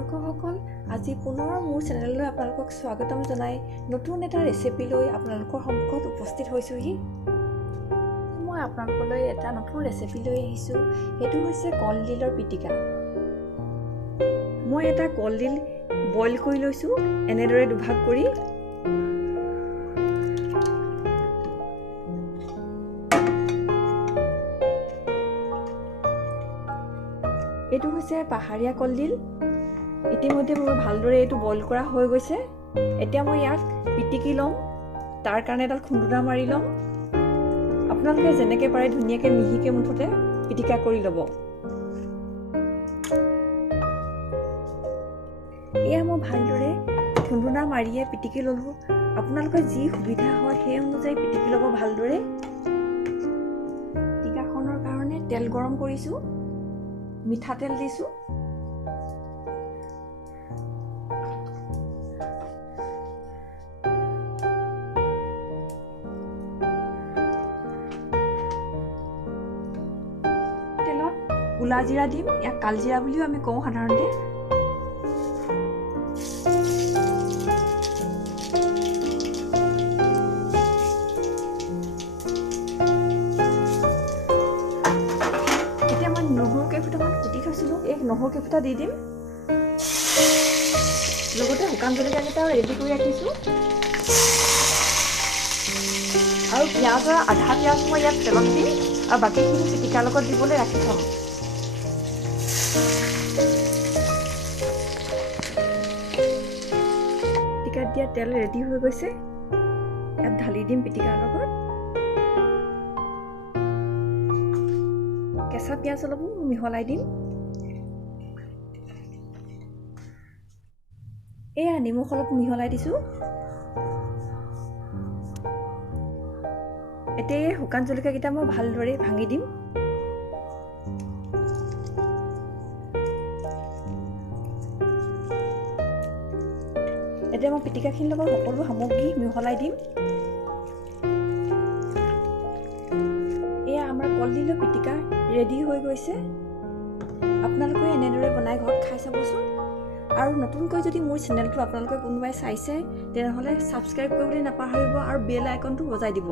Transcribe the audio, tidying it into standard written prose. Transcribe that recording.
দৰ্শকসকল, আজি পুনৰ মোৰ চেনেললৈ আপোনালোকক স্বাগতম জনাই নতুন এটা ৰেচিপি লৈ আপোনালোকৰ সন্মুখত উপস্থিত হৈছোহি। মই আপোনালোকলৈ এটা নতুন ৰেচিপি লৈ আহিছোঁ। সেইটো হৈছে কলডিলৰ পিটিকা। মই এটা কলডিল বইল কৰি লৈছোঁ, এনেদৰে দুভাগ কৰি। এইটো হৈছে পাহাৰীয়া কলডিল। ইতিমধ্যে মই ভালদৰে এইটো বইল কৰা হৈ গৈছে। এতিয়া মই ইয়াক পিটিকি ল'ম। তাৰ কাৰণে এডাল খুন্দুনা মাৰি ল'ম। আপোনালোকে যেনেকৈ পাৰে ধুনীয়াকৈ মিহিকৈ মুঠতে পিটিকা কৰি ল'ব। এয়া মই ভালদৰে খুন্দুনা মাৰিয়ে পিটিকি ল'লোঁ। আপোনালোকৰ যি সুবিধা হয় সেই অনুযায়ী পিটিকি ল'ব ভালদৰে। পিটিকাখনৰ কাৰণে তেল গৰম কৰিছোঁ, মিঠাতেল দিছোঁ। তেলত ক'লা জিৰা দিম, ইয়াক কালজিৰা বুলিও আমি কওঁ সাধাৰণতে। নহৰু কেইফুটামান কুটি থৈছিলোঁ, এই নহৰু কেইফুটা দি দিম। লগতে শুকান জলকীয়াকেইটাও ৰেডি কৰি ৰাখিছোঁ। আৰু পিঁয়াজৰ আধা পিঁয়াজ মই ইয়াত তেলত দিম আৰু বাকীখিনি পিটিকাৰ লগত দিবলৈ ৰাখি থ'ম। পিটিকাত দিয়া তেল ৰেডি হৈ গৈছে, ইয়াত ঢালি দিম পিটিকাৰ লগত। কেঁচা পিঁয়াজ অলপো মিহলাই দিম। এয়া নিমখ অলপ মিহলাই দিছোঁ। এতিয়া এই শুকান জলকীয়াকেইটা মই ভালদৰে ভাঙি দিম। এতিয়া মই পিটিকাখিনিৰ লগত সকলো সামগ্ৰী মিহলাই দিম। এয়া আমাৰ কলডিলৰ পিটিকা ৰেডি হৈ গৈছে। আপোনালোকে এনেদৰে বনাই ঘৰত খাই চাবচোন। আৰু নতুনকৈ যদি মোৰ চেনেলটো আপোনালোকে কোনোবাই চাইছে তেনেহ'লে ছাবস্ক্ৰাইব কৰিবলৈ নাপাহৰিব আৰু বেল আইকনটো বজাই দিব।